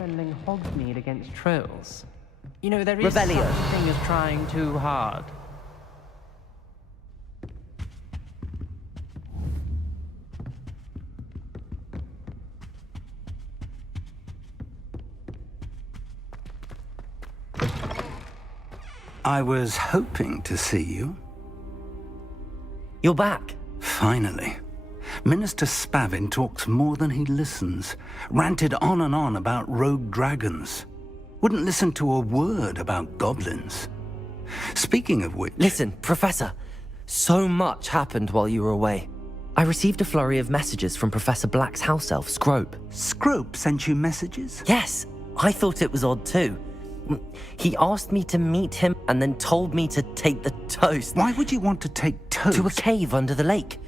defending Hogsmeade against trolls. You know, there is Rebellion. such a thing as trying too hard. I was hoping to see you. You're back. Finally. Minister Spavin talks more than he listens. Ranted on and on about rogue dragons. Wouldn't listen to a word about goblins. Speaking of which... Listen, Professor. So much happened while you were away. I received a flurry of messages from Professor Black's house elf, Scrope. Scrope sent you messages? Yes, I thought it was odd too. He asked me to meet him and then told me to take the toast. Why would you want to take toast? To a cave under the lake.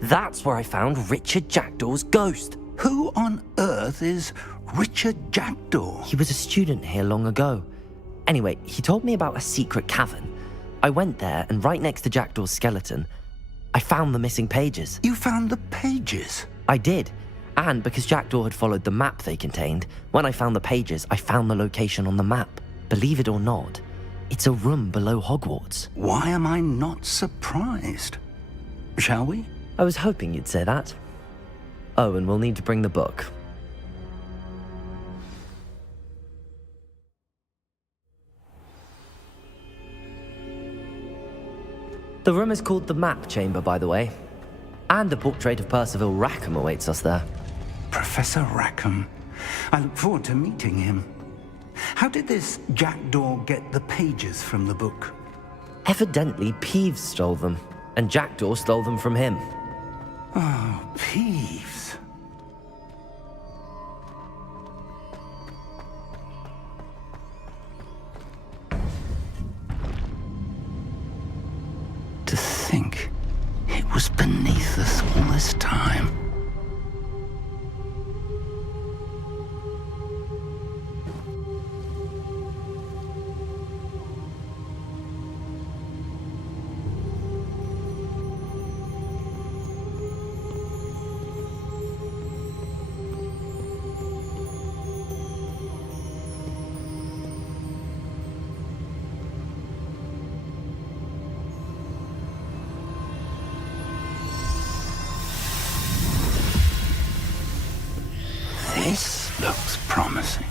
That's where I found Richard Jackdaw's ghost. Who on earth is Richard Jackdaw? He was a student here long ago. Anyway, he told me about a secret cavern. I went there, and right next to Jackdaw's skeleton, I found the missing pages. You found the pages? I did. And because Jackdaw had followed the map they contained, when I found the pages, I found the location on the map. Believe it or not, it's a room below Hogwarts. Why am I not surprised? Shall we? I was hoping you'd say that. Oh, and we'll need to bring the book. The room is called the Map Chamber, by the way. And a portrait of Percival Rackham awaits us there. Professor Rackham. I look forward to meeting him. How did this Jackdaw get the pages from the book? Evidently, Peeves stole them, and Jackdaw stole them from him. Oh, Peeves. To think it was beneath us all this time. This looks promising.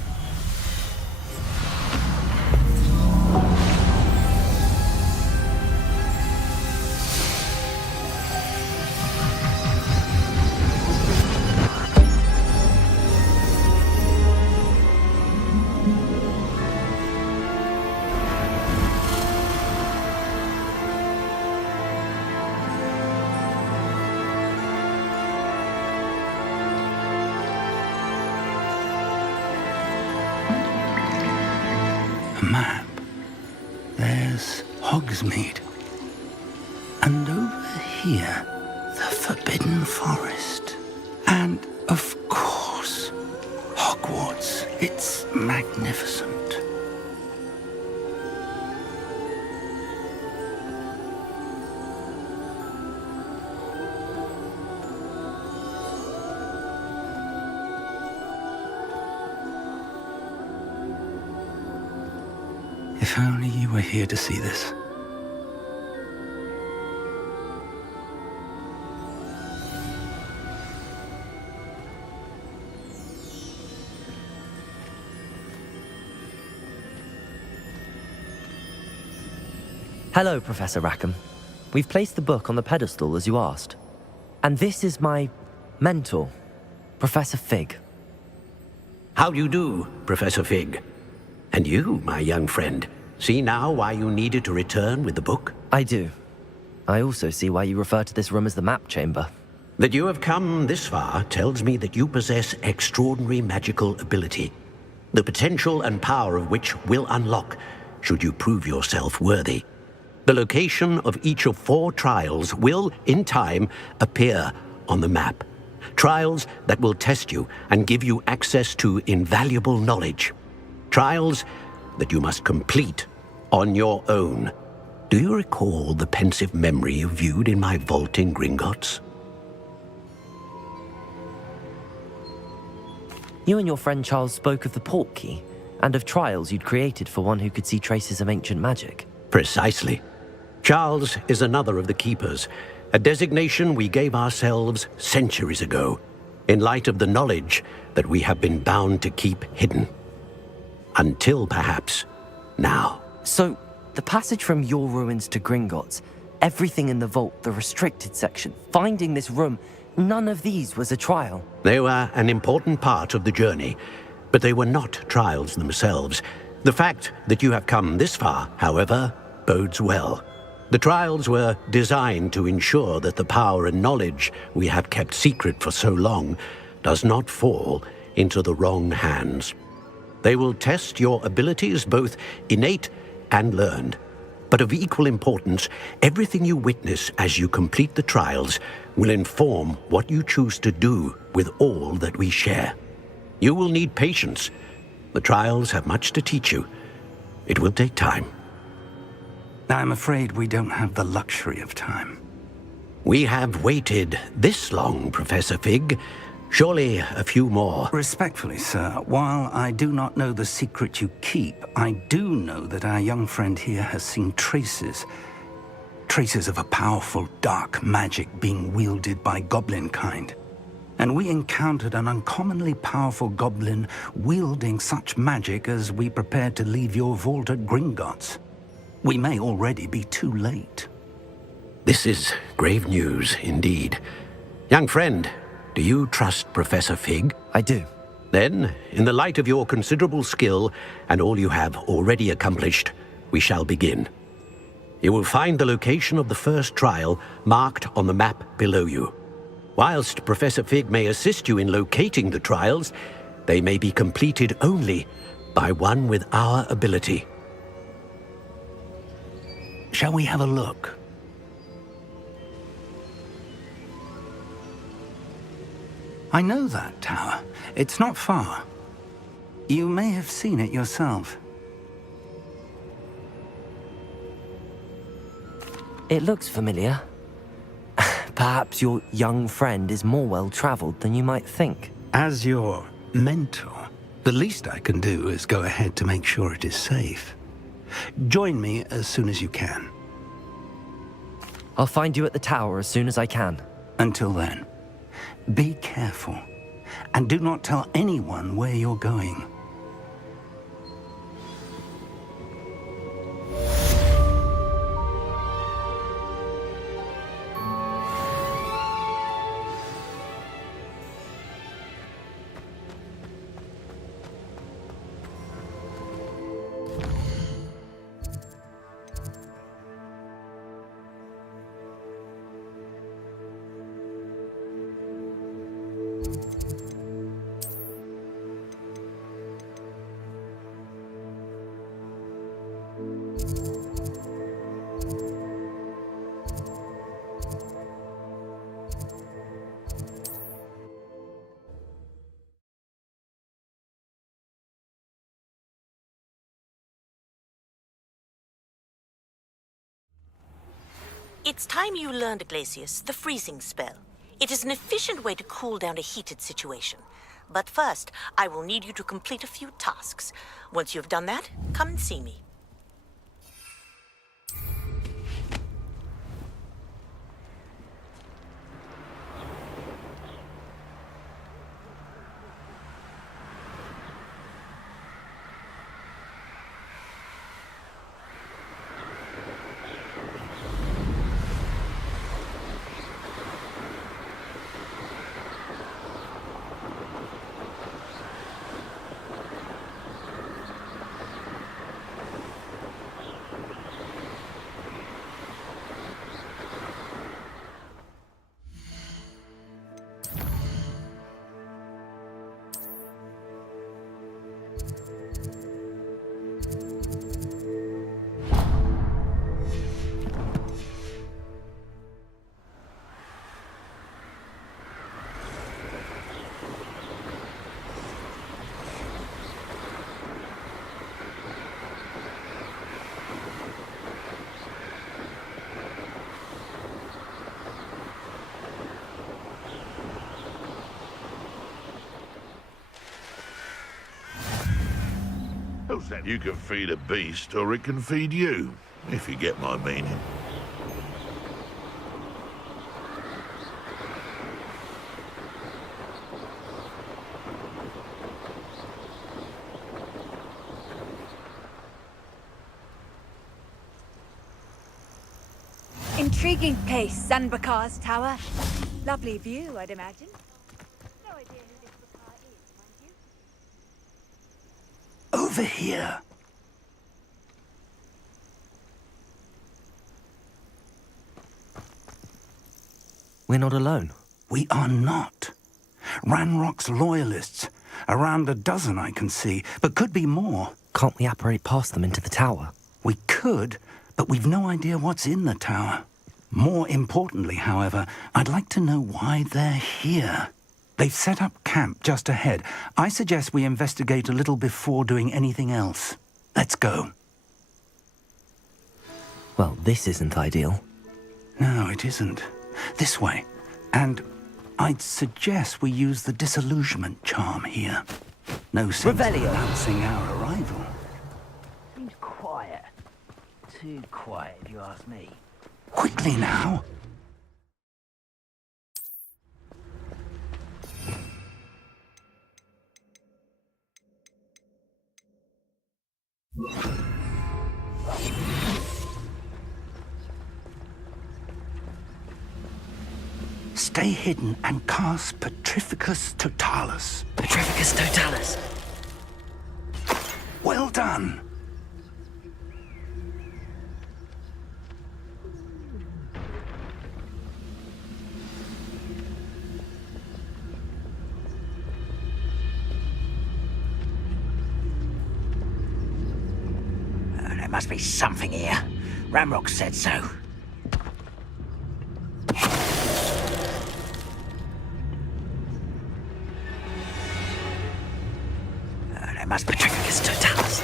Map. There's Hogsmeade. And over here, the Forbidden Forest. And, of course, Hogwarts. It's magnificent. If only you were here to see this. Hello, Professor Rackham. We've placed the book on the pedestal as you asked. And this is my mentor, Professor Fig. How do you do, Professor Fig? And you, my young friend, see now why you needed to return with the book? I do. I also see why you refer to this room as the Map Chamber. That you have come this far tells me that you possess extraordinary magical ability, the potential and power of which will unlock, should you prove yourself worthy. The location of each of 4 trials will, in time, appear on the map. Trials that will test you and give you access to invaluable knowledge. Trials that you must complete on your own. Do you recall the pensive memory you viewed in my vault in Gringotts? You and your friend Charles spoke of the port key, and of trials you'd created for one who could see traces of ancient magic. Precisely. Charles is another of the keepers, a designation we gave ourselves centuries ago, in light of the knowledge that we have been bound to keep hidden. Until, perhaps, now. So, the passage from your ruins to Gringotts, everything in the vault, the restricted section, finding this room, none of these was a trial. They were an important part of the journey, but they were not trials themselves. The fact that you have come this far, however, bodes well. The trials were designed to ensure that the power and knowledge we have kept secret for so long does not fall into the wrong hands. They will test your abilities, both innate and learned. But of equal importance, everything you witness as you complete the trials will inform what you choose to do with all that we share. You will need patience. The trials have much to teach you. It will take time. I'm afraid we don't have the luxury of time. We have waited this long, Professor Fig. Surely a few more. Respectfully, sir, while I do not know the secret you keep, I do know that our young friend here has seen traces of a powerful dark magic being wielded by goblin kind. And we encountered an uncommonly powerful goblin wielding such magic as we prepared to leave your vault at Gringotts. We may already be too late. This is grave news indeed. Young friend, do you trust Professor Fig? I do. Then, in the light of your considerable skill and all you have already accomplished, we shall begin. You will find the location of the first trial marked on the map below you. Whilst Professor Fig may assist you in locating the trials, they may be completed only by one with our ability. Shall we have a look? I know that tower. It's not far. You may have seen it yourself. It looks familiar. Perhaps your young friend is more well-traveled than you might think. As your mentor, the least I can do is go ahead to make sure it is safe. Join me as soon as you can. I'll find you at the tower as soon as I can. Until then, be careful, and do not tell anyone where you're going. It's time you learned, Glacius, the freezing spell. It is an efficient way to cool down a heated situation. But first, I will need you to complete a few tasks. Once you have done that, come and see me. You can feed a beast, or it can feed you, if you get my meaning. Intriguing place, Zanbakar's tower. Lovely view, I'd imagine. No idea who this Bakar is, mind you. Over here. We're not alone. We are not. Ranrock's loyalists. Around a dozen I can see, but could be more. Can't we apparate past them into the tower? We could, but we've no idea what's in the tower. More importantly, however, I'd like to know why they're here. They've set up camp just ahead. I suggest we investigate a little before doing anything else. Let's go. Well, this isn't ideal. No, it isn't. This way. And I'd suggest we use the disillusionment charm here. No sense in Revelio. announcing our arrival. Seems quiet. Too quiet, if you ask me. Quickly now. Stay hidden and cast Petrificus Totalis. Petrificus Totalis. Well done. There must be something here. Ramrock said so. There must be Petrificus Totalis.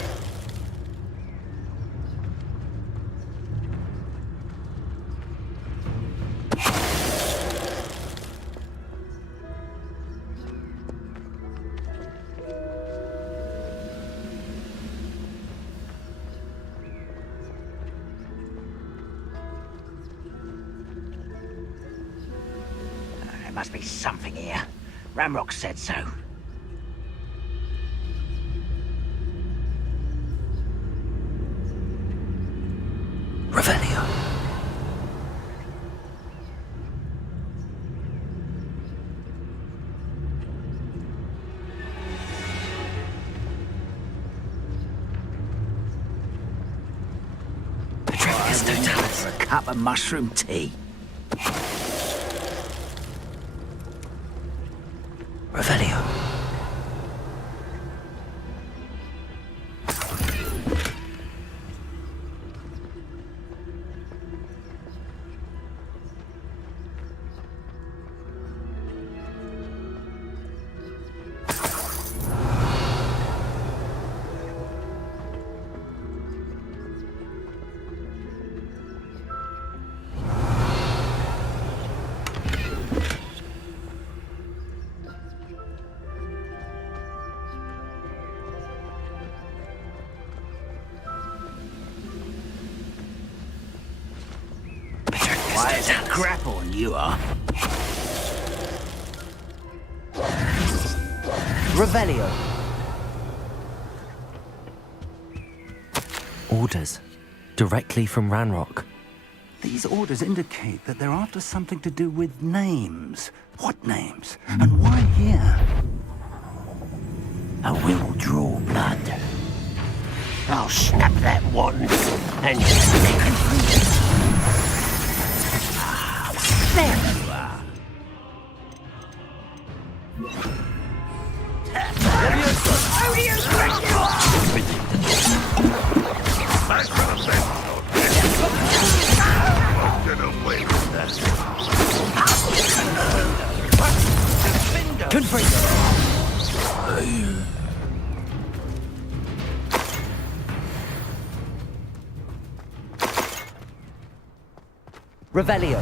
There must be something here. Ramrock said so. Revelio. Petrificus Totalis. For a cup of mushroom tea. Revelio. Wise grapple, you are. Revelio. Orders. Directly from Ranrock. These orders indicate that they're after something to do with names. What names? And why here? I will draw blood. I'll snap that wand and stick it free. There you are. How do you think you are? That's for the best. Get away with that. Revelio.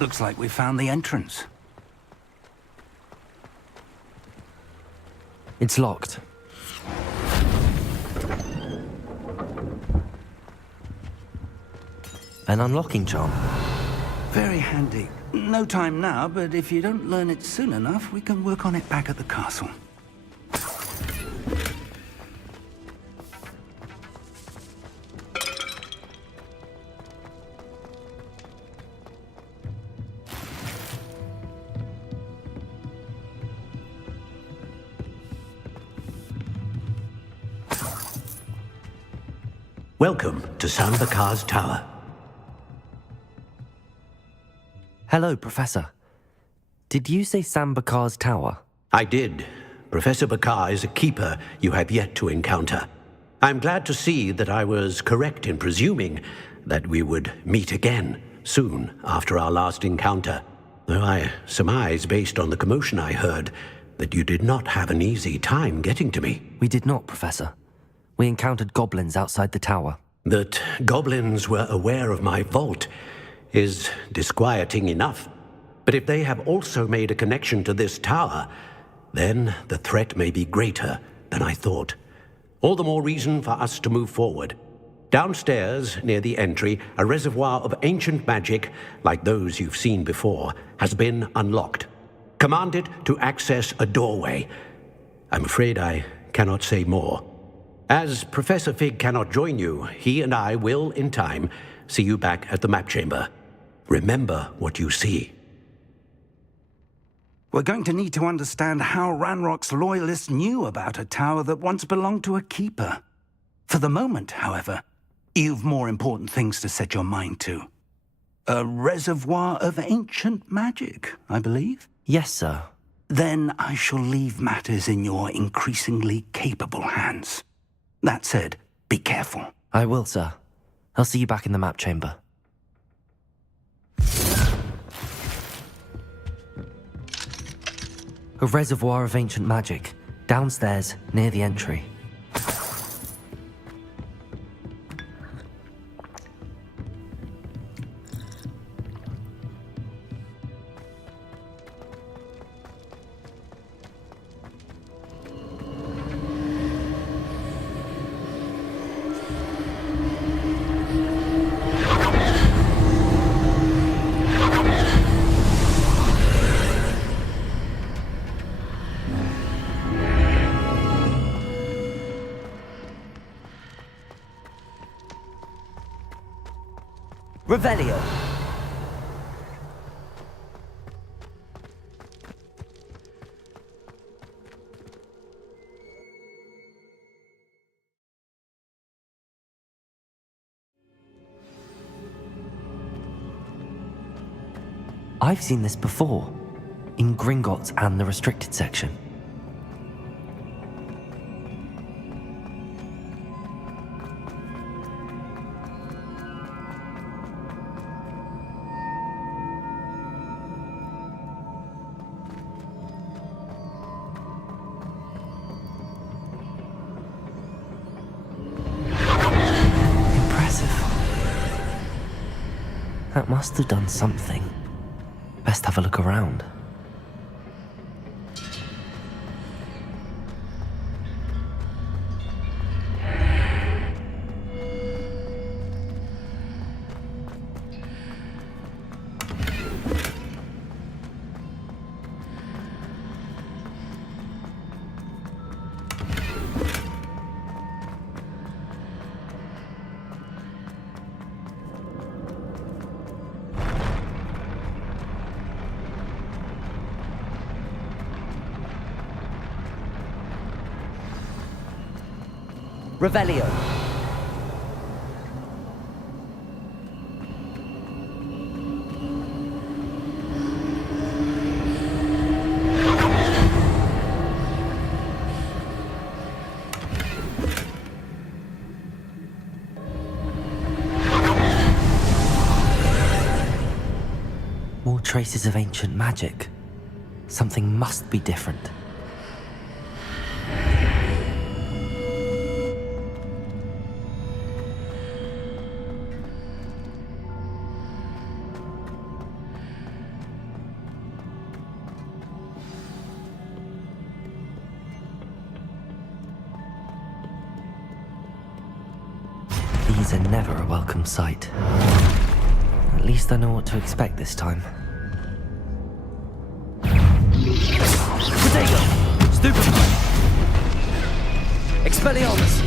Looks like we found the entrance. It's locked. An unlocking charm. Very handy. No time now, but if you don't learn it soon enough, we can work on it back at the castle. Welcome to Sambakar's Tower. Hello, Professor. Did you say Sambakar's Tower? I did. Professor Bakar is a keeper you have yet to encounter. I'm glad to see that I was correct in presuming that we would meet again soon after our last encounter, though I surmise, based on the commotion I heard, that you did not have an easy time getting to me. We did not, Professor. We encountered goblins outside the tower. That goblins were aware of my vault is disquieting enough. But if they have also made a connection to this tower, then the threat may be greater than I thought. All the more reason for us to move forward. Downstairs, near the entry, a reservoir of ancient magic, like those you've seen before, has been unlocked. Commanded to access a doorway. I'm afraid I cannot say more. As Professor Fig cannot join you, he and I will, in time, see you back at the map chamber. Remember what you see. We're going to need to understand how Ranrock's loyalists knew about a tower that once belonged to a keeper. For the moment, however, you've more important things to set your mind to. A reservoir of ancient magic, I believe? Yes, sir. Then I shall leave matters in your increasingly capable hands. That said, be careful. I will, sir. I'll see you back in the map chamber. A reservoir of ancient magic, downstairs, near the entry. Revelio. I've seen this before, in Gringotts and the restricted section. That must have done something. Best have a look around. Revelio. More traces of ancient magic. Something must be different. These are never a welcome sight. At least I know what to expect this time. Protego! Stupefy! Expelliarmus!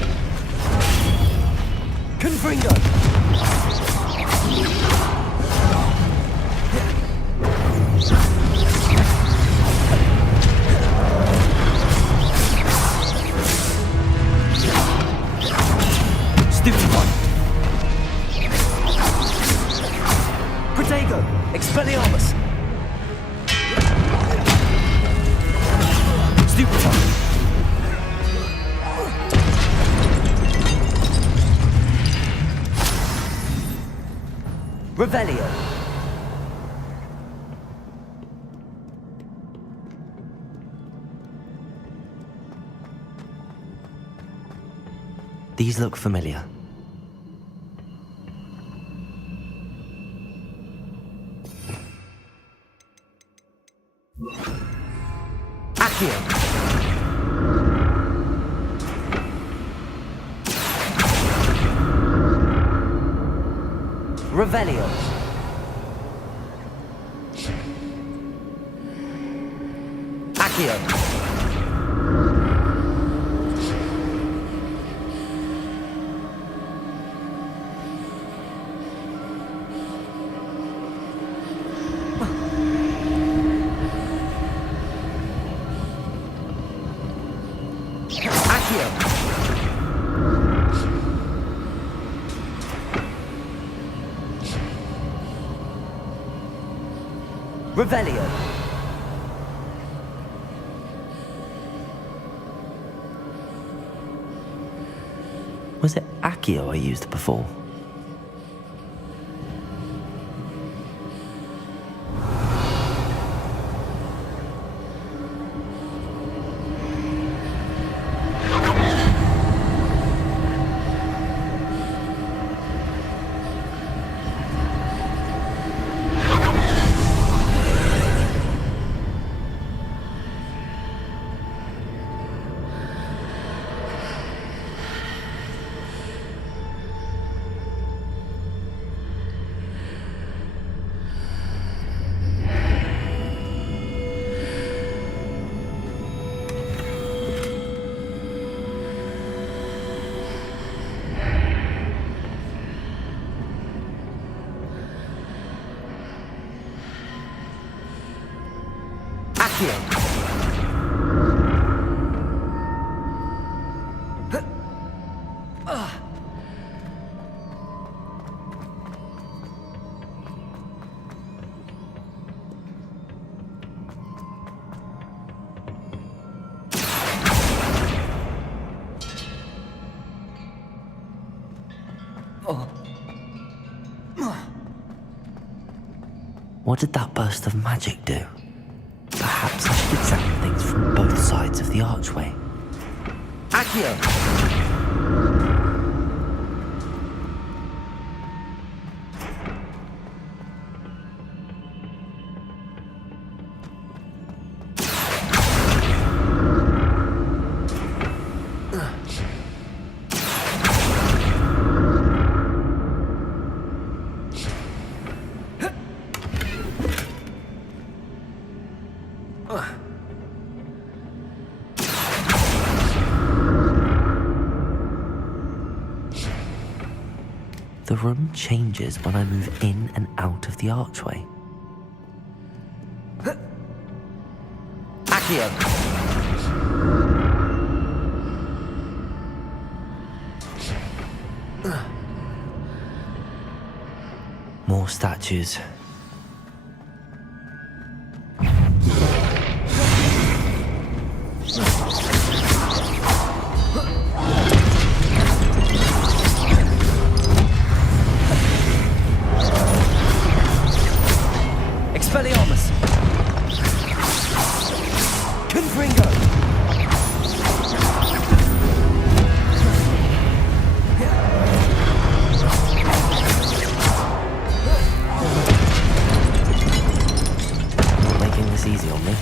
Confringo! Stupefy! Protego! Expelliarmus! Stupefy! Revelio! These look familiar. Accio! Revelio! Accio! Accio! Revelio! Was it Accio I used before? What did that burst of magic do? Perhaps I should examine things from both sides of the archway. Accio! The room changes when I move in and out of the archway. Accio! More statues. Expelliarmus! Confringo! Not making this easy on me.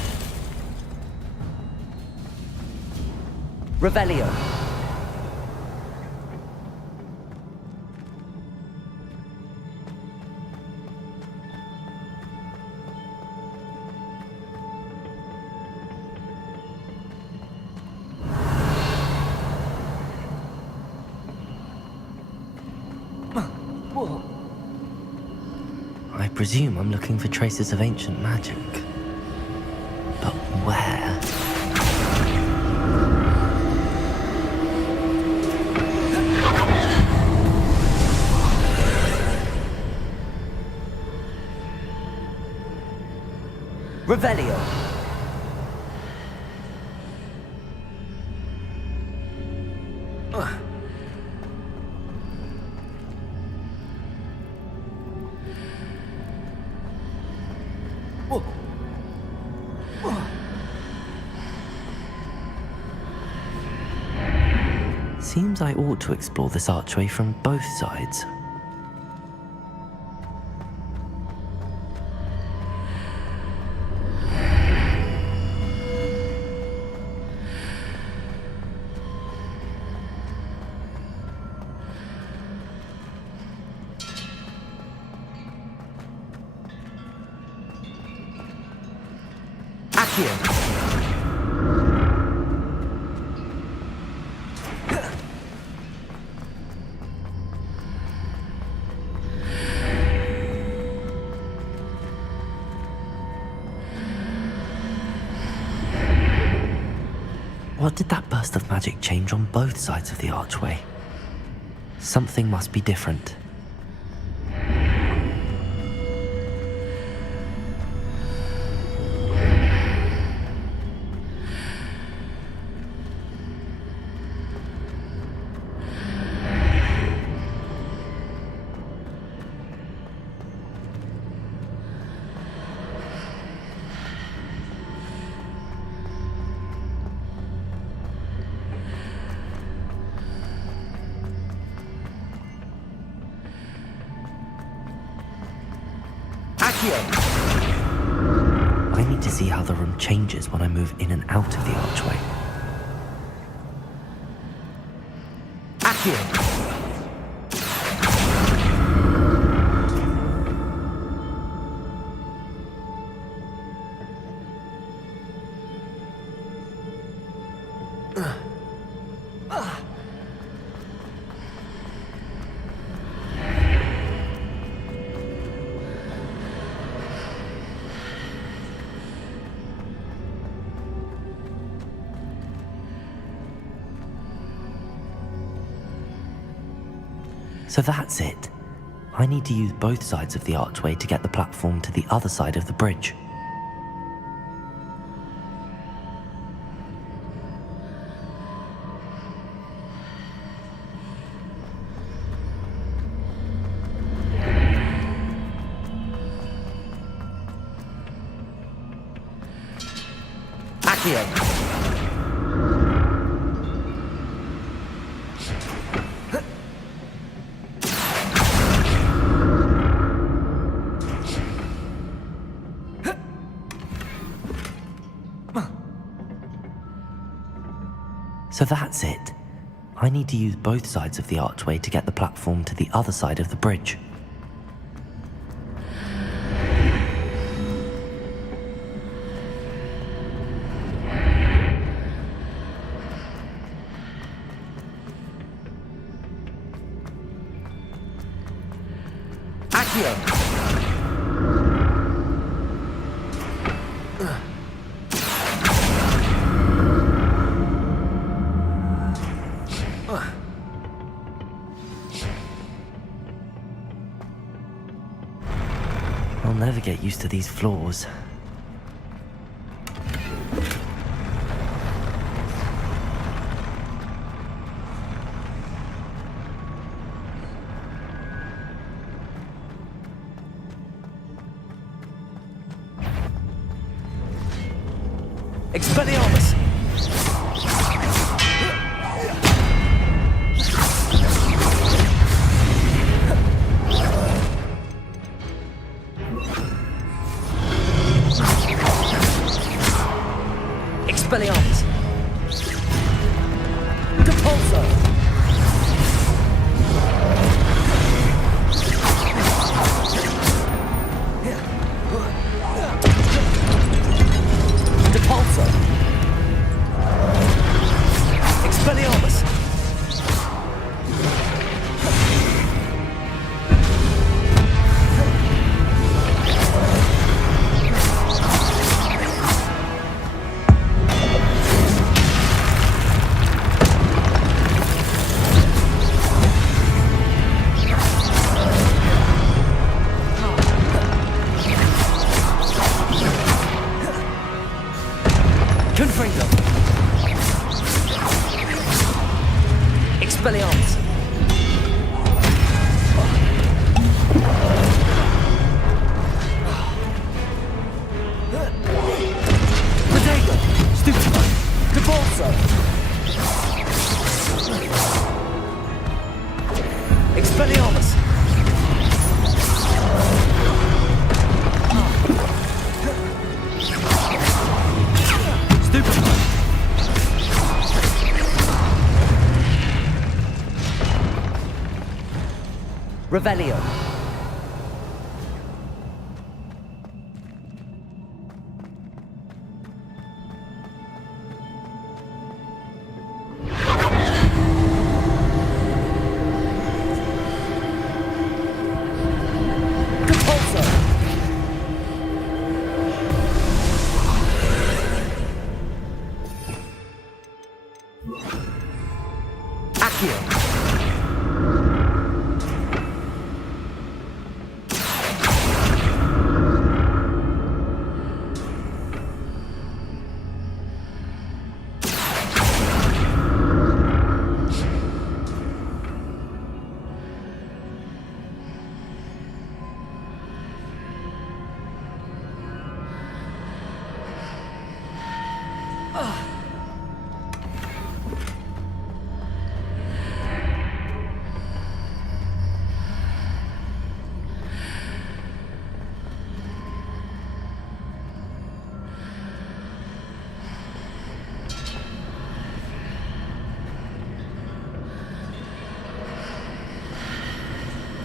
Revelio! presume I'm looking for traces of ancient magic. But where? Revelio. Seems I ought to explore this archway from both sides. Accio. What did that burst of magic change on both sides of the archway? Something must be different. I need to see how the room changes when I move in and out of the archway. Accio. So that's it. I need to use both sides of the archway to get the platform to the other side of the bridge. Accio. So that's it. I need to use both sides of the archway to get the platform to the other side of the bridge. Accio. I'll never get used to these floors. Expelliarmus. Expelliarmus. Compulso. Depulso. Expelliarmus. Confringo. Expelliarmus. Protego. Stupefy. Debolso. Expelliarmus. Stupefy. Revelio. Compulso. Accio.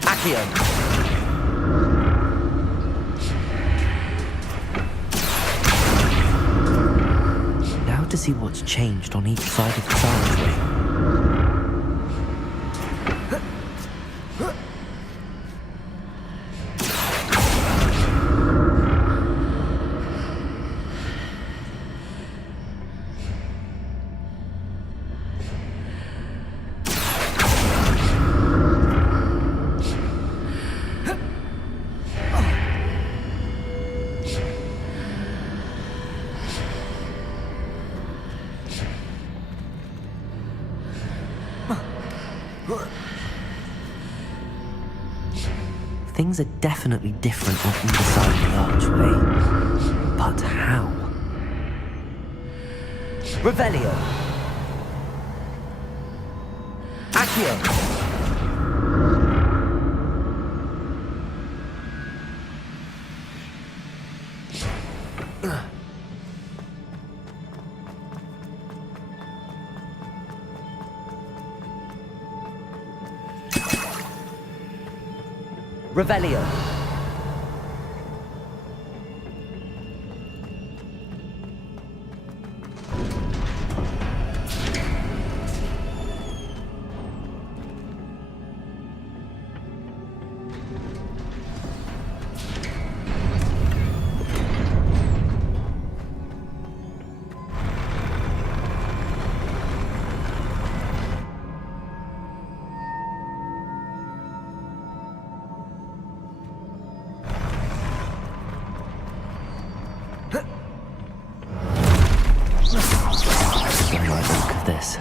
Accio. Now to see what's changed on each side of this archway. Things are definitely different on either side of the archway. But how? Revelio. Accio. Revelio. Don't like the look of this.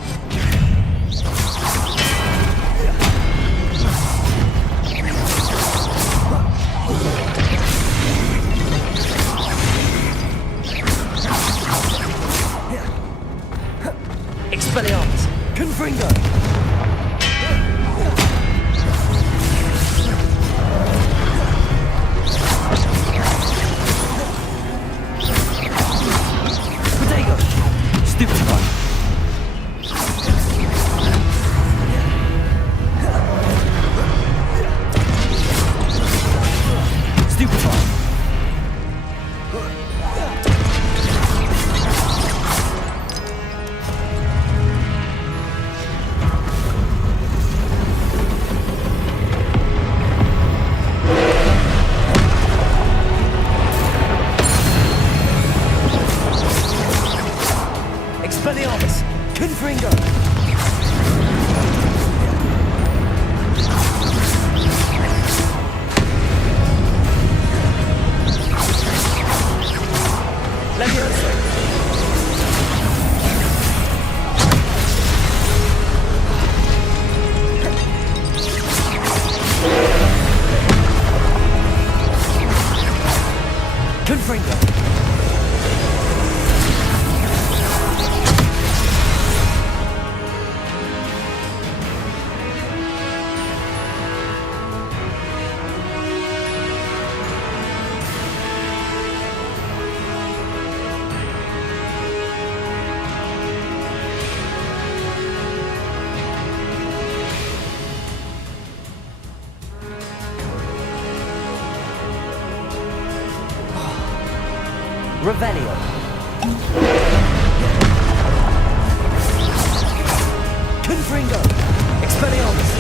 Expelliarmus. Confringo. Protego. Stupefy. Stupefy. Expelliarmus. Confringo. Levioso. Revelio. Confringo. Expelliarmus.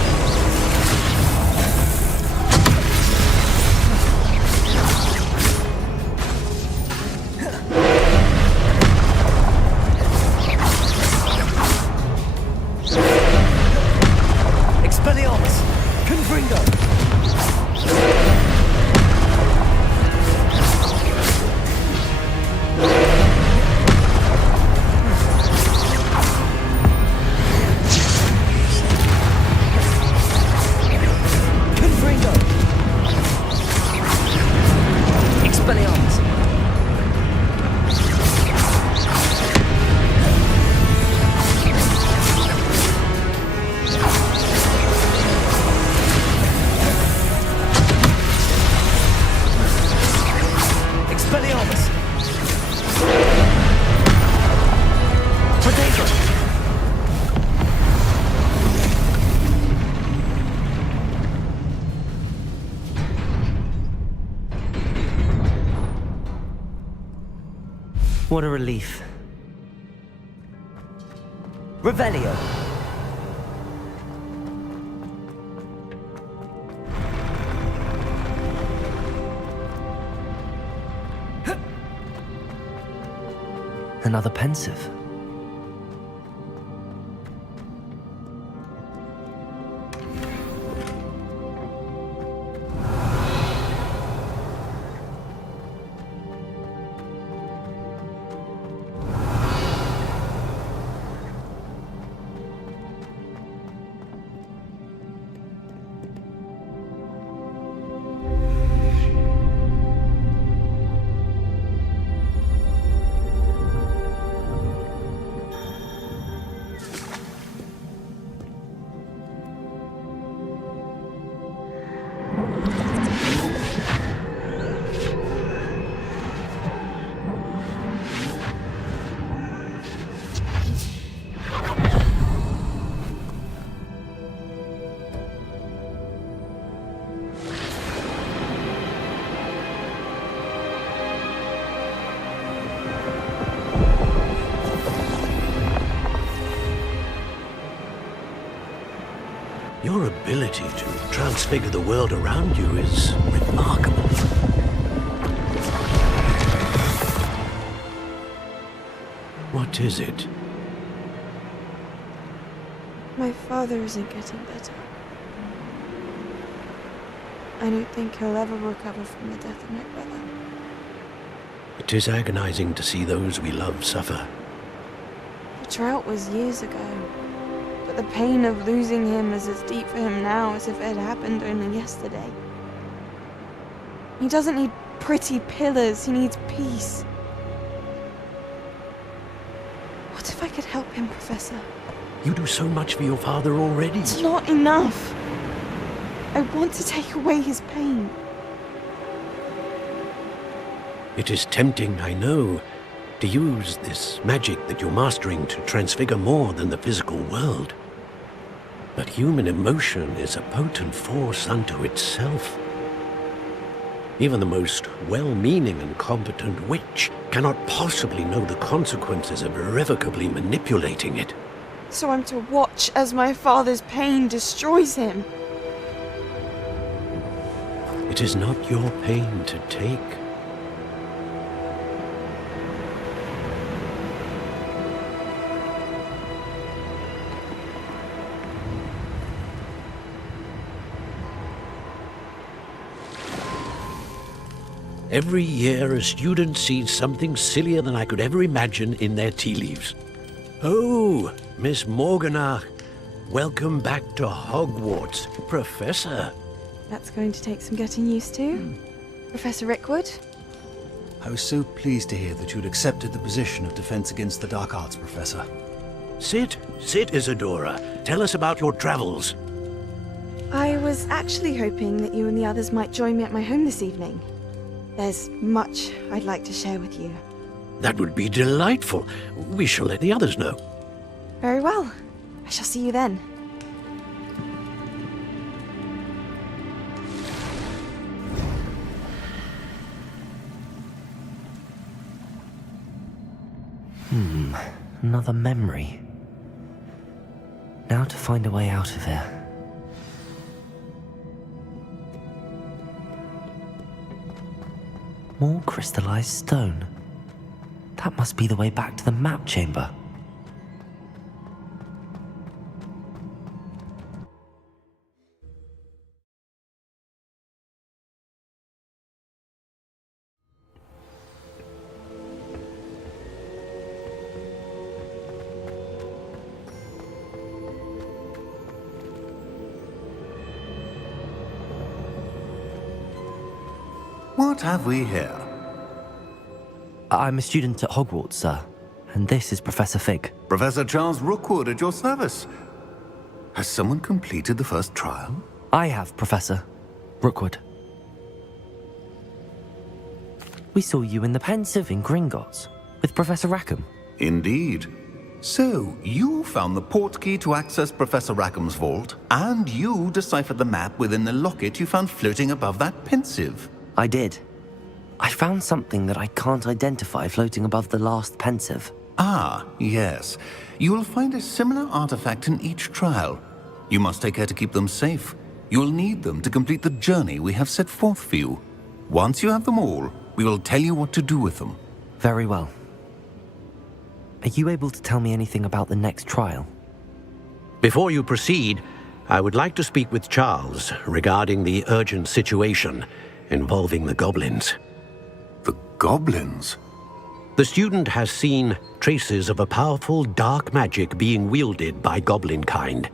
Expelliarmus! Confringo! Confringo! Expelliarmus! Expelliarmus! Protego! What a relief. Revelio. Another pensive. Your ability to transfigure the world around you is remarkable. What is it? My father isn't getting better. I don't think he'll ever recover from the death of my brother. It is agonizing to see those we love suffer. The drought was years ago, but the pain of losing him is as deep for him now as if it had happened only yesterday. He doesn't need pretty pillars, he needs peace. What if I could help him, Professor? You do so much for your father already. It's not enough. I want to take away his pain. It is tempting, I know, to use this magic that you're mastering to transfigure more than the physical world. But human emotion is a potent force unto itself. Even the most well-meaning and competent witch cannot possibly know the consequences of irrevocably manipulating it. So I'm to watch as my father's pain destroys him. It is not your pain to take. Every year, a student sees something sillier than I could ever imagine in their tea leaves. Oh, Miss Morganach, welcome back to Hogwarts, Professor. That's going to take some getting used to. Professor Rickwood? I was so pleased to hear that you'd accepted the position of Defense Against the Dark Arts, Professor. Sit, Isadora. Tell us about your travels. I was actually hoping that you and the others might join me at my home this evening. There's much I'd like to share with you. That would be delightful. We shall let the others know. Very well. I shall see you then. Another memory. Now to find a way out of here. More crystallized stone. That must be the way back to the map chamber. What have we here? I'm a student at Hogwarts, sir. And this is Professor Fig. Professor Charles Rookwood at your service. Has someone completed the first trial? I have, Professor Rookwood. We saw you in the Pensive in Gringotts with Professor Rackham. Indeed. So, you found the portkey to access Professor Rackham's vault, and you deciphered the map within the locket you found floating above that Pensive. I did. I found something that I can't identify floating above the last Pensive. Ah, yes. You will find a similar artifact in each trial. You must take care to keep them safe. You'll need them to complete the journey we have set forth for you. Once you have them all, we will tell you what to do with them. Very well. Are you able to tell me anything about the next trial? Before you proceed, I would like to speak with Charles regarding the urgent situation involving the goblins. The goblins? The student has seen traces of a powerful dark magic being wielded by goblin kind.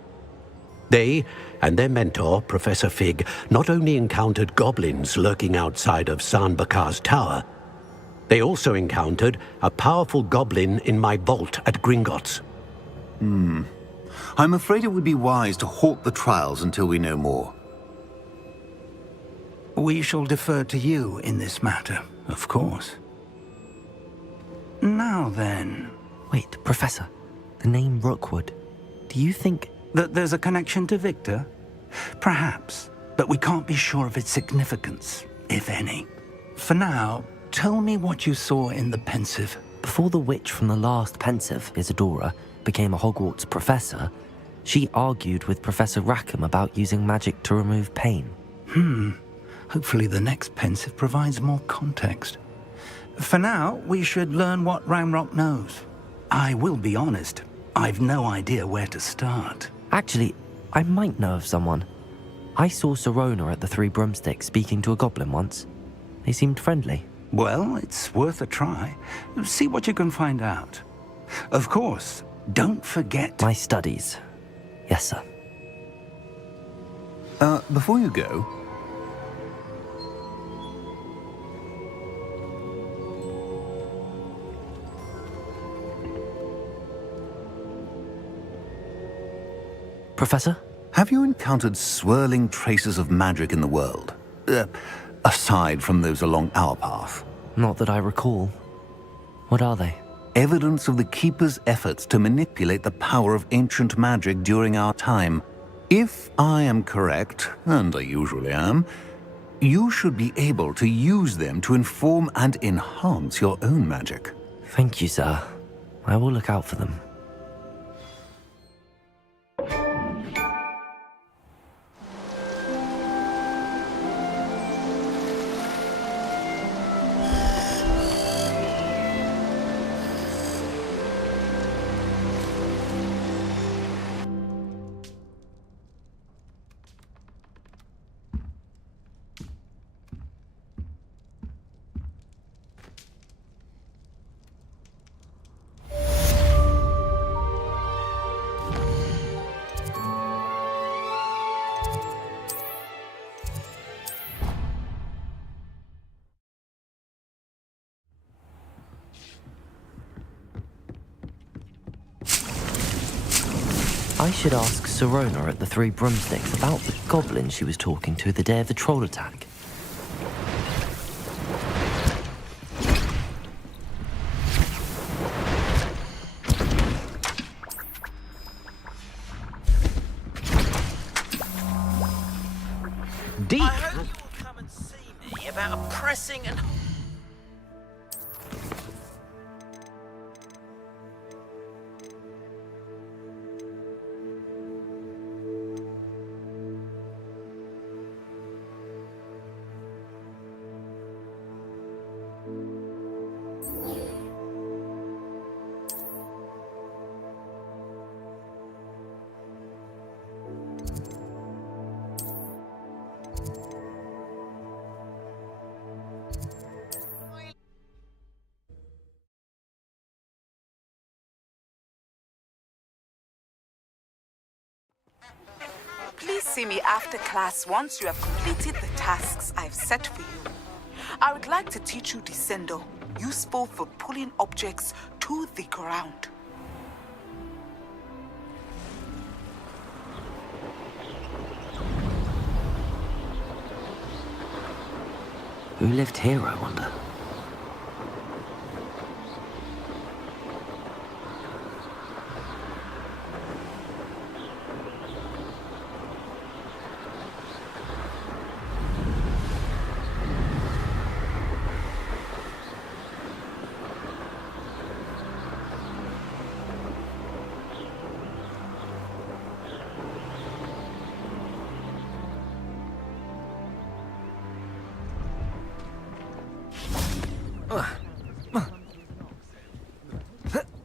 They and their mentor, Professor Fig, not only encountered goblins lurking outside of Sanbakar's tower, they also encountered a powerful goblin in my vault at Gringotts. I'm afraid it would be wise to halt the trials until we know more. We shall defer to you in this matter, of course. Now then... Wait, Professor. The name Rookwood. Do you think... that there's a connection to Victor? Perhaps, but we can't be sure of its significance, if any. For now, tell me what you saw in the Pensive. Before the witch from the last Pensive, Isadora, became a Hogwarts professor, she argued with Professor Rackham about using magic to remove pain. Hopefully the next Pensive provides more context. For now, we should learn what Ranrock knows. I will be honest, I've no idea where to start. Actually, I might know of someone. I saw Sirona at the Three Broomsticks speaking to a goblin once. They seemed friendly. Well, it's worth a try. See what you can find out. Of course, don't forget... My studies. Yes, sir. Before you go... Professor? Have you encountered swirling traces of magic in the world? Aside from those along our path? Not that I recall. What are they? Evidence of the Keeper's efforts to manipulate the power of ancient magic during our time. If I am correct, and I usually am, you should be able to use them to inform and enhance your own magic. Thank you, sir. I will look out for them. I should ask Sirona at the Three Broomsticks about the goblin she was talking to the day of the troll attack. I hope you will come and see me about a pressing and... Please see me after class once you have completed the tasks I've set for you. I would like to teach you Descendo, useful for pulling objects to the ground. Who lived here, I wonder?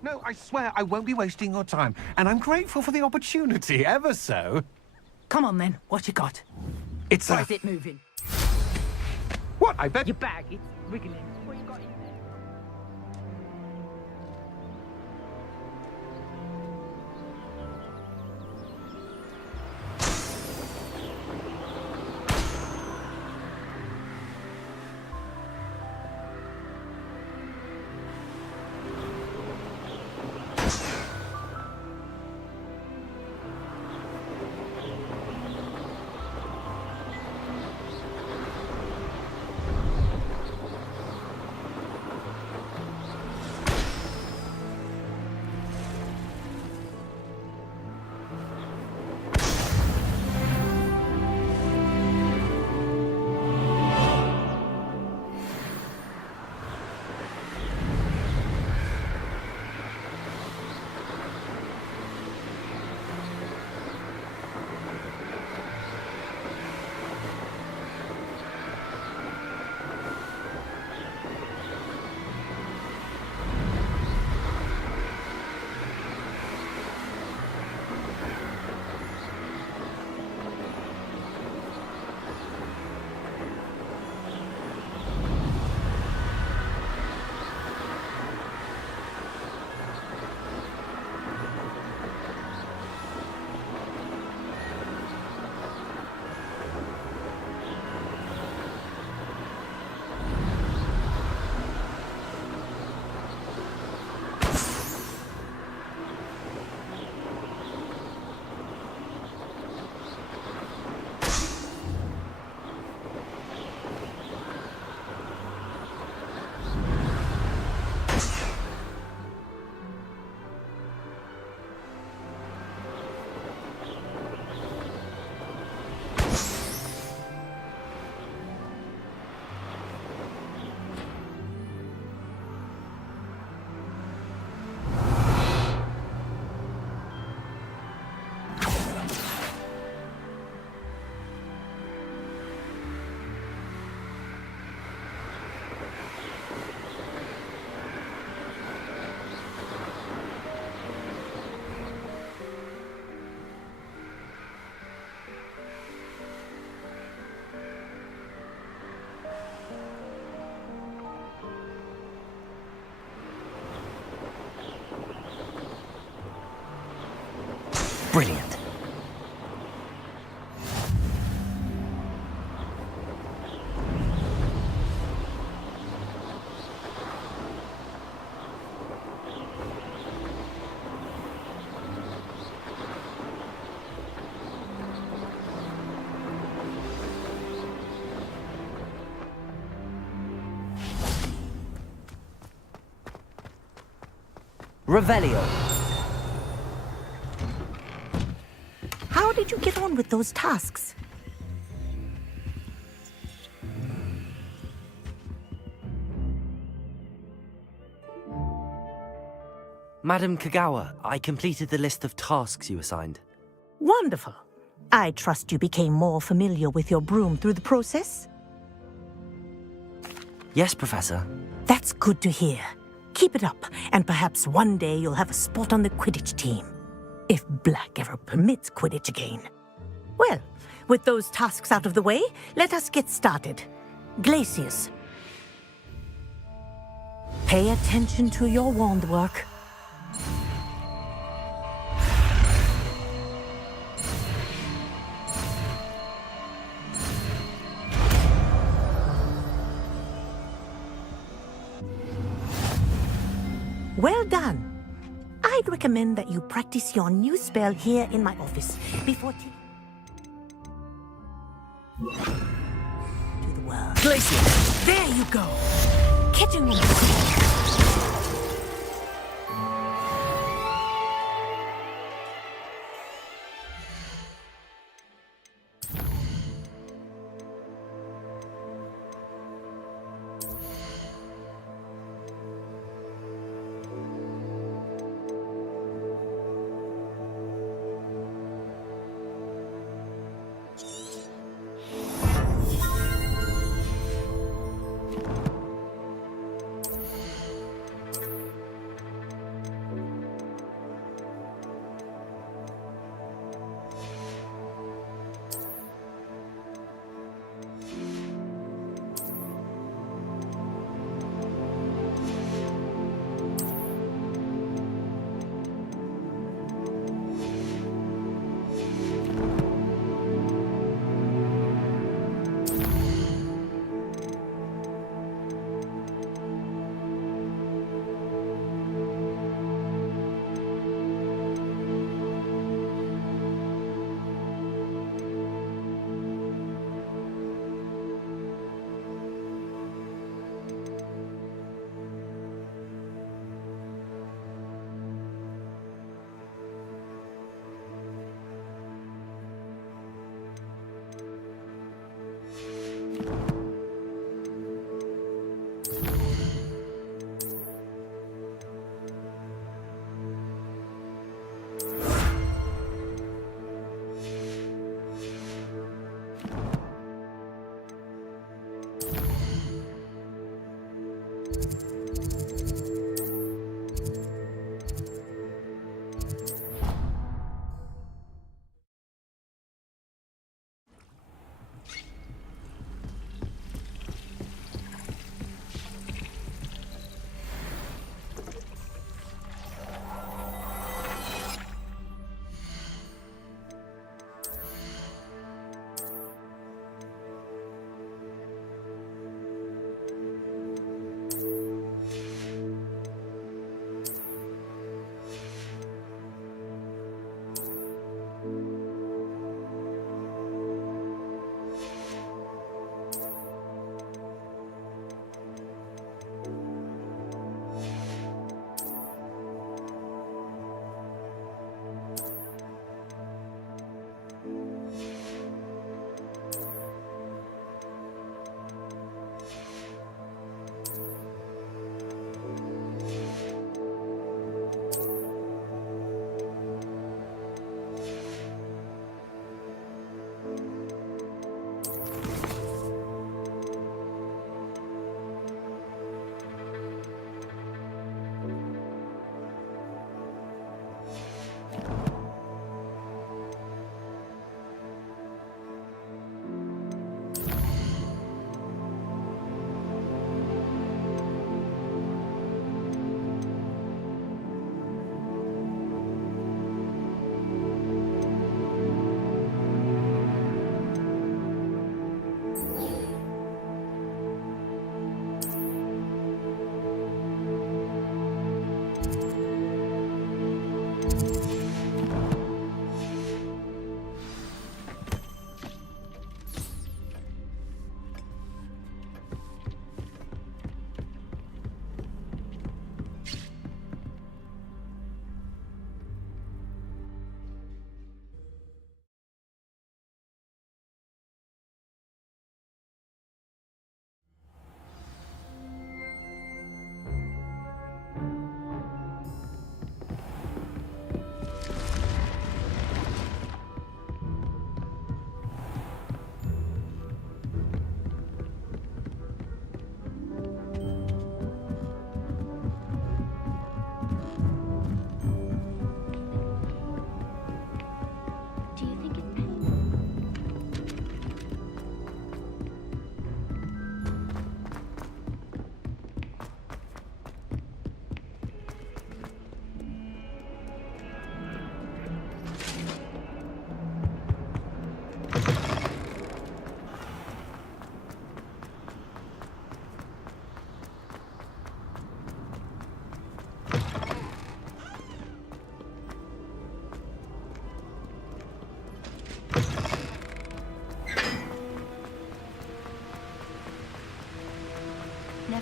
No, I swear I won't be wasting your time, and I'm grateful for the opportunity, ever so. Come on then, what you got? It's Why is it moving? What? I bet... Your bag, it's wriggling. What you got in there? Brilliant. Revelio. How did you get on with those tasks? Madam Kagawa, I completed the list of tasks you assigned. Wonderful. I trust you became more familiar with your broom through the process? Yes, Professor. That's good to hear. Keep it up, and perhaps one day you'll have a spot on the Quidditch team. If Black ever permits Quidditch again. Well, with those tasks out of the way, let us get started. Glacius. Pay attention to your wand work. Well done. I'd recommend that you practice your new spell here in my office before to the world. Glacius! There you go. Catching one.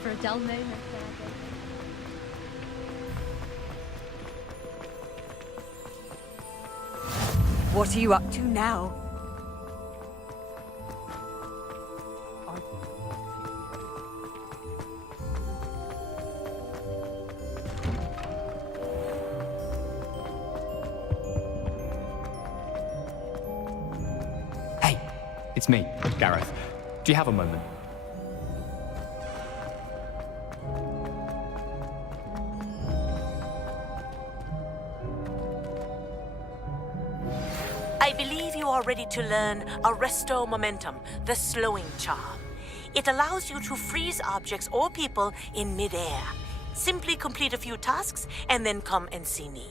for a dull moment there, What are you up to now? Hey, it's me, Gareth. Do you have a moment? I believe you are ready to learn Arresto Momentum, the slowing charm. It allows you to freeze objects or people in midair. Simply complete a few tasks and then come and see me.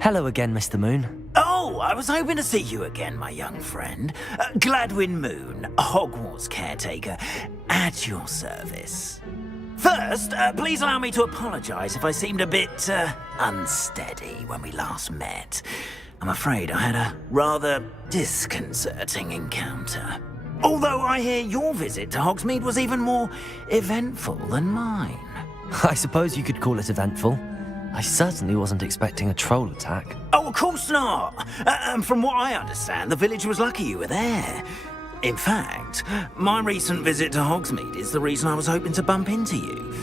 Hello again, Mr. Moon. Oh, I was hoping to see you again, my young friend. Gladwin Moon, Hogwarts caretaker, at your service. First, please allow me to apologize if I seemed a bit, unsteady when we last met. I'm afraid I had a rather disconcerting encounter. Although I hear your visit to Hogsmeade was even more eventful than mine. I suppose you could call it eventful. I certainly wasn't expecting a troll attack. Oh, of course not. From what I understand, the village was lucky you were there. In fact, my recent visit to Hogsmeade is the reason I was hoping to bump into you.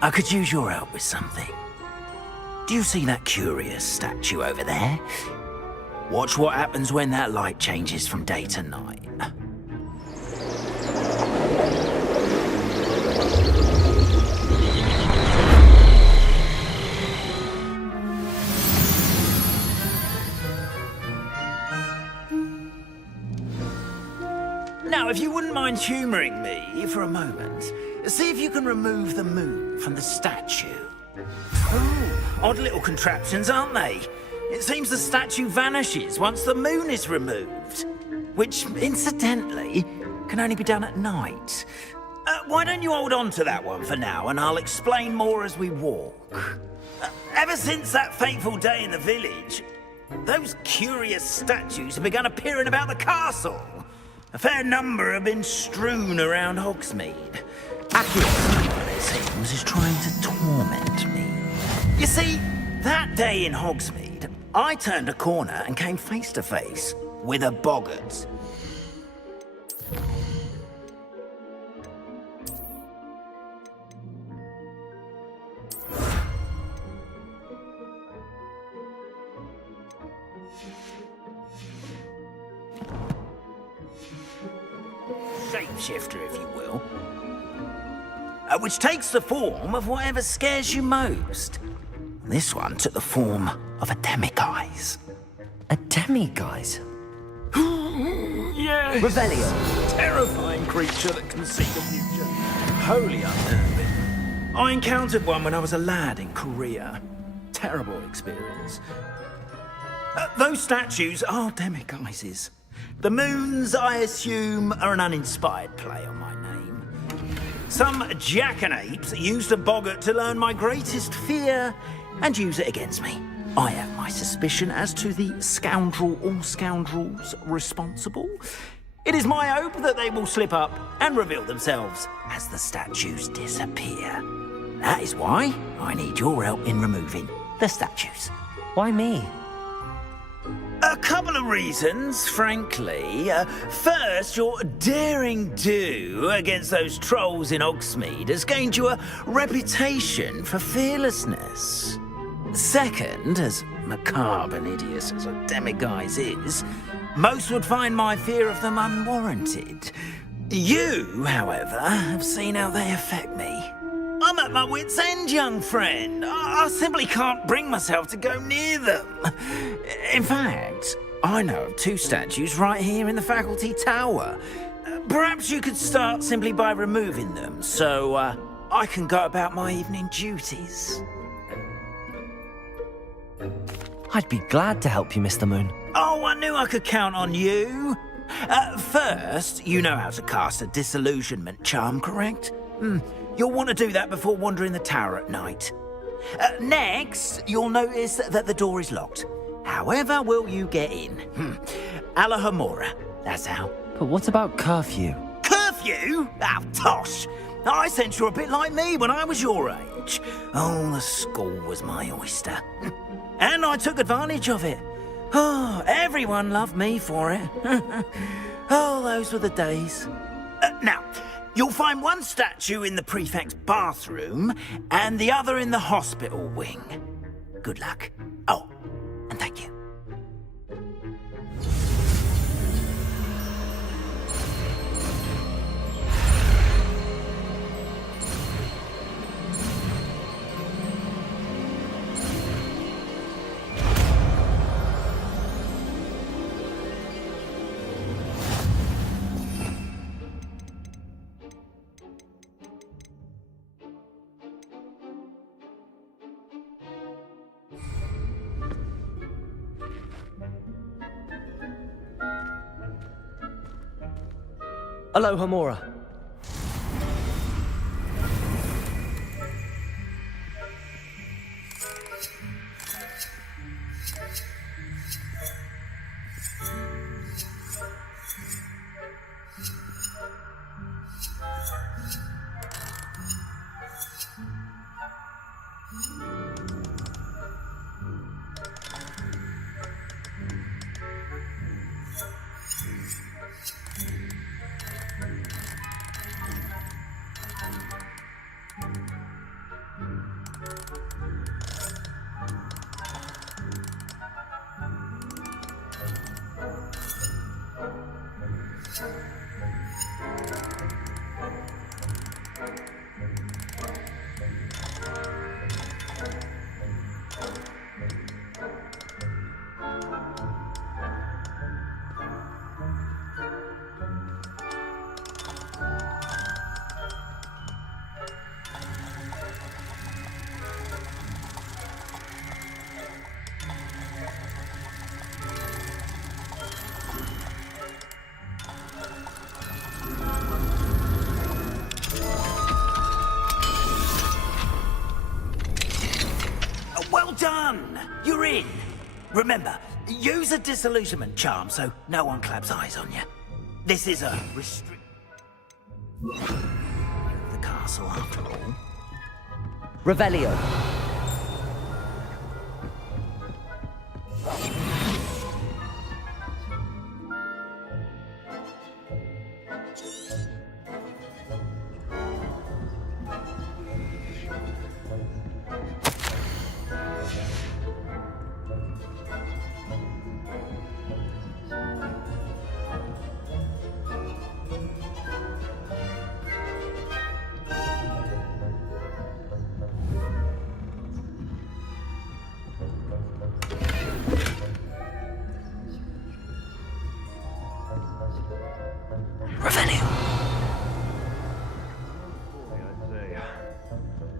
I could use your help with something. Do you see that curious statue over there? Watch what happens when that light changes from day to night. Now, if you wouldn't mind humouring me for a moment, see if you can remove the moon from the statue. Ooh, odd little contraptions, aren't they? It seems the statue vanishes once the moon is removed, which, incidentally, can only be done at night. Why don't you hold on to that one for now, and I'll explain more as we walk. Ever since that fateful day in the village, those curious statues have begun appearing about the castle. A fair number have been strewn around Hogsmeade. Accurate, it seems, is trying to torment me. You see, that day in Hogsmeade, I turned a corner and came face to face with a boggart. Shapeshifter, if you will. Which takes the form of whatever scares you most. This one took the form of a demiguise. A demiguise? Yes! Revelio. Terrifying creature that can see the future. Wholly unnerving. I encountered one when I was a lad in Korea. Terrible experience. Those statues are demiguises. The moons, I assume, are an uninspired play on my name. Some jackanapes used a boggart to learn my greatest fear and use it against me. I have my suspicion as to the scoundrel or scoundrels responsible. It is my hope that they will slip up and reveal themselves as the statues disappear. That is why I need your help in removing the statues. Why me? A couple of reasons, frankly. First, your daring do against those trolls in Hogsmeade has gained you a reputation for fearlessness. Second, as macabre and hideous as a demiguise is, most would find my fear of them unwarranted. You, however, have seen how they affect me. I'm at my wit's end, young friend. I simply can't bring myself to go near them. In fact, I know of two statues right here in the faculty tower. Perhaps you could start simply by removing them, so I can go about my evening duties. I'd be glad to help you, Mr. Moon. Oh, I knew I could count on you. First, you know how to cast a disillusionment charm, correct? You'll want to do that before wandering the tower at night. Next, you'll notice that the door is locked. However will you get in? Alahomora, that's how. But what about curfew? Curfew? Ah, tosh! I sense you're a bit like me when I was your age. Oh, the school was my oyster. And I took advantage of it. Oh, everyone loved me for it. Oh, those were the days. Now, you'll find one statue in the prefect's bathroom and the other in the hospital wing. Good luck. Oh, and thank you. Hello, Hamura. Well done! You're in. Remember, use a disillusionment charm so no one claps eyes on you. This is a restrict... the castle after all. Revelio.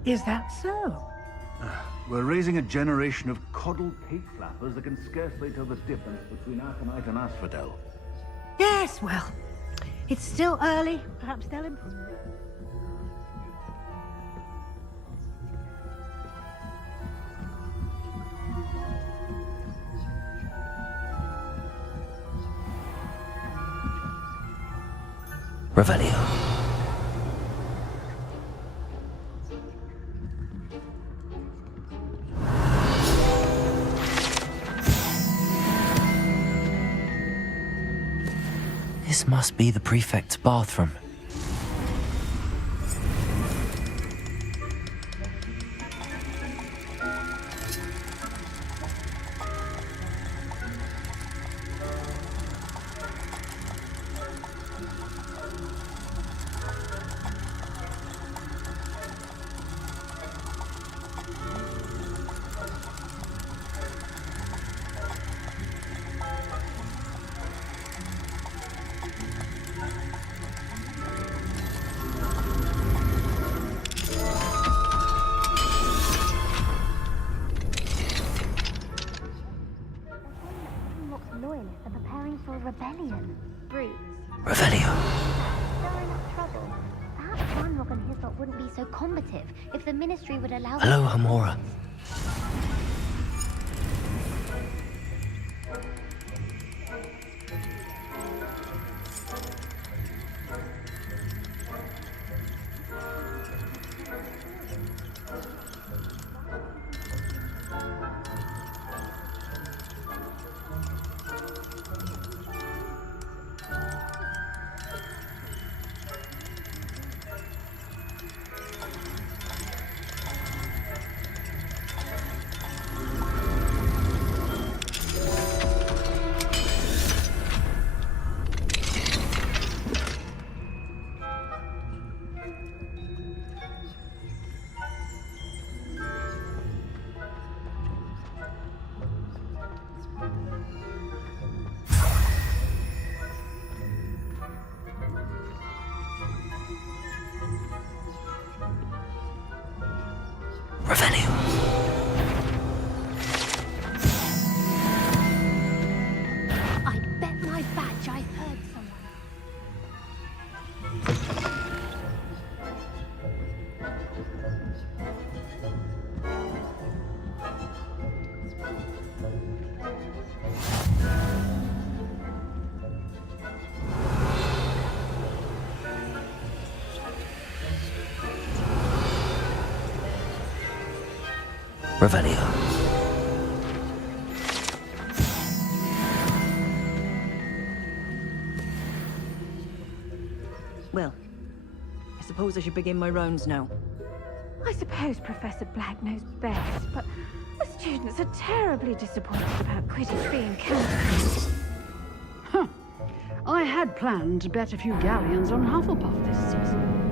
Is that so? We're raising a generation of coddled pig flappers that can scarcely tell the difference between Aconite and Asphodel. Yes, well, it's still early. Perhaps they'll improve. Revelio. This must be the prefect's bathroom. Loyalists are preparing for a rebellion. Brutes. Revelio. Stirring up trouble. Perhaps Ranrock and his lot wouldn't be so combative if the Ministry would allow... Hello, Hamura. Revelio. Well, I suppose I should begin my rounds now. I suppose Professor Black knows best, but the students are terribly disappointed about Quidditch being cancelled. Huh. I had planned to bet a few galleons on Hufflepuff this season.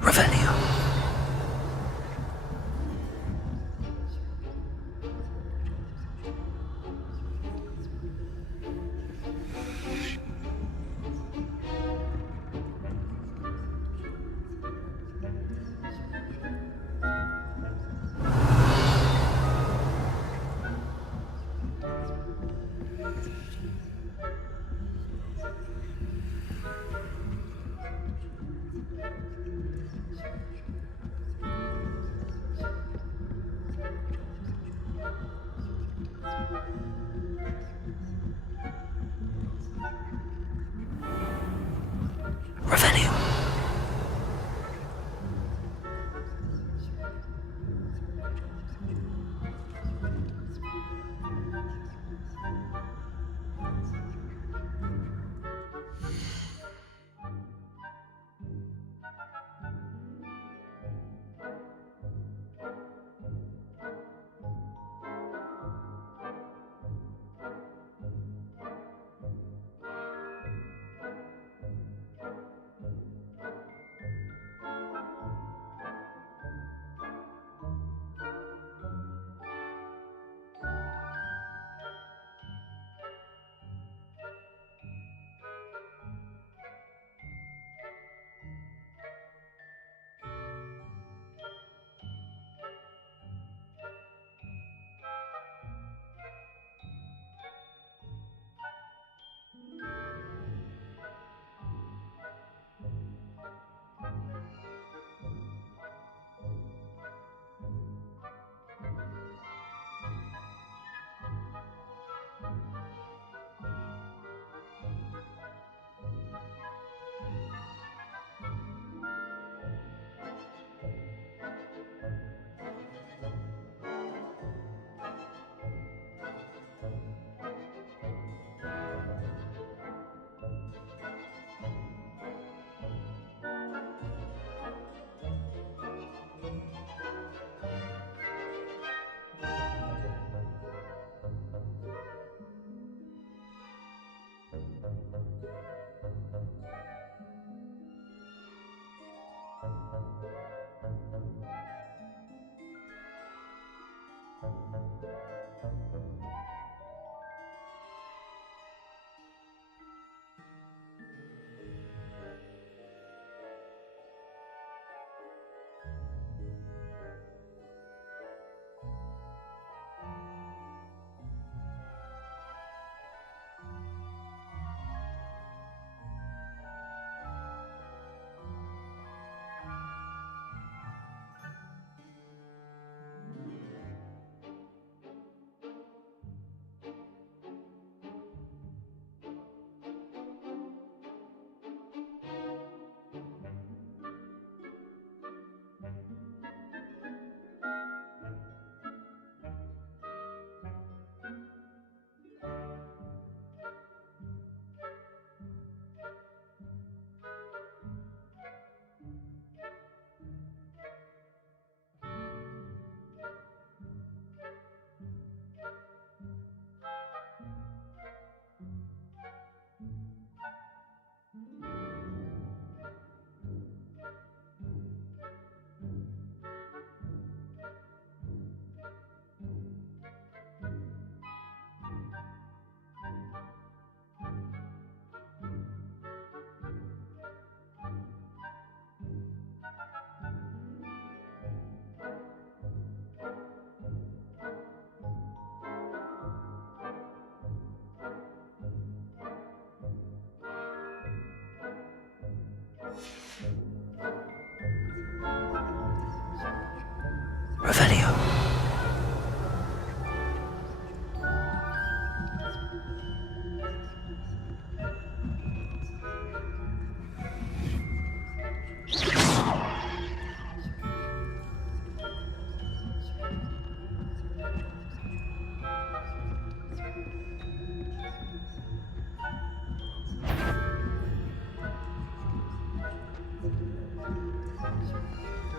Revelio.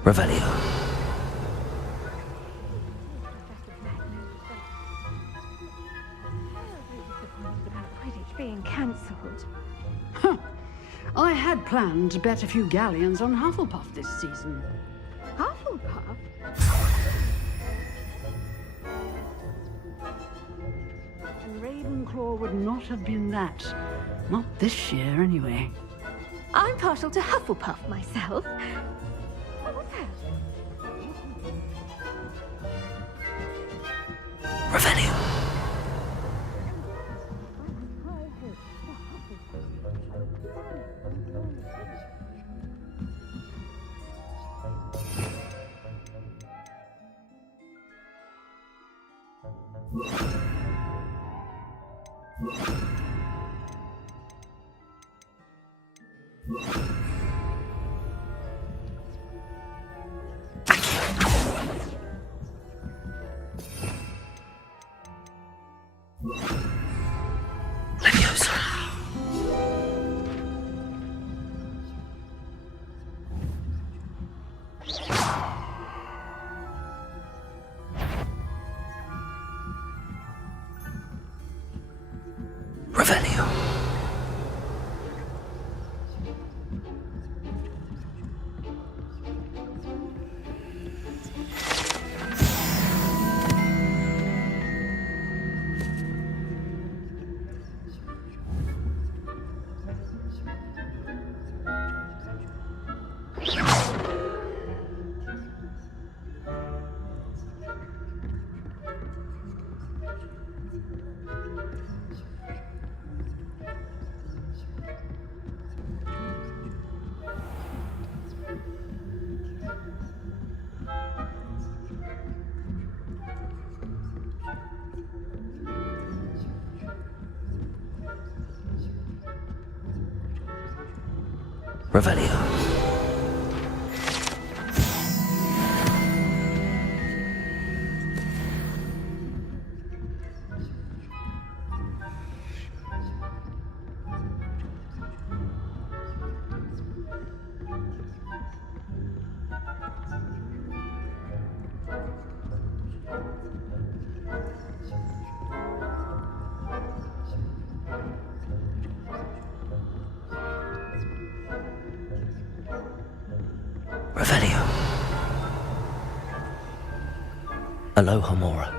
Revelio. Quidditch being cancelled. Huh. I had planned to bet a few galleons on Hufflepuff this season. Hufflepuff? And Ravenclaw would not have been that. Not this year, anyway. I'm partial to Hufflepuff myself. What's that? Revelio. Revelio. Revelio. Revelio. Aloha Mora.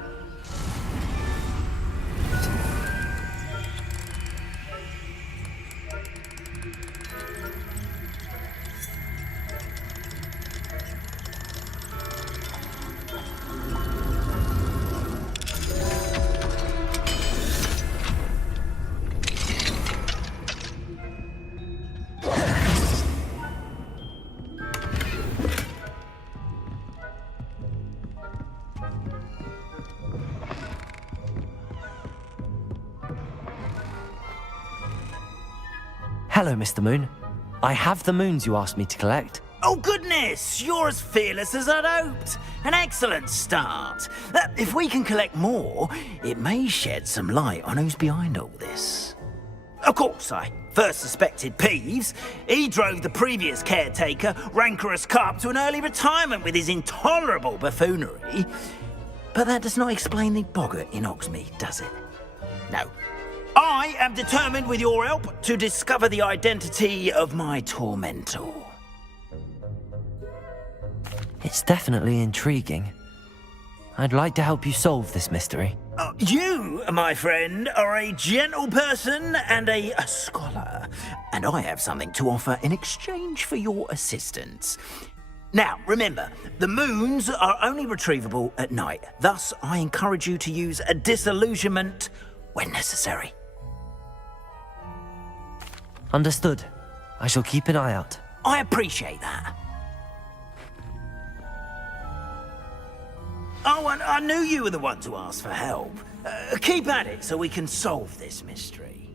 Hello, Mr. Moon. I have the moons you asked me to collect. Oh, goodness! You're as fearless as I'd hoped. An excellent start. If we can collect more, it may shed some light on who's behind all this. Of course, I first suspected Peeves. He drove the previous caretaker, Rancorous Carp, to an early retirement with his intolerable buffoonery. But that does not explain the boggart in Hogsmeade, does it? No. I am determined, with your help, to discover the identity of my tormentor. It's definitely intriguing. I'd like to help you solve this mystery. You, my friend, are a gentle person and a scholar, and I have something to offer in exchange for your assistance. Now, remember, the moons are only retrievable at night. Thus, I encourage you to use a disillusionment when necessary. Understood. I shall keep an eye out. I appreciate that. Oh, and I knew you were the one to ask for help. Keep at it so we can solve this mystery.